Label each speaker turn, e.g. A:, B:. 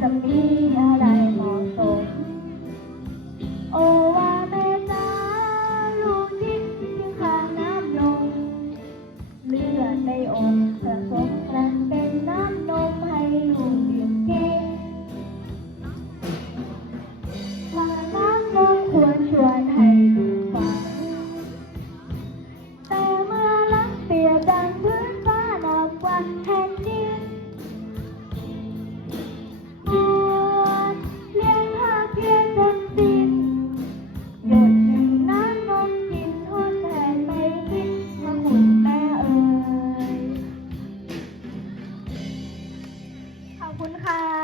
A: Someday I'll
B: ขอบคุณค่ะ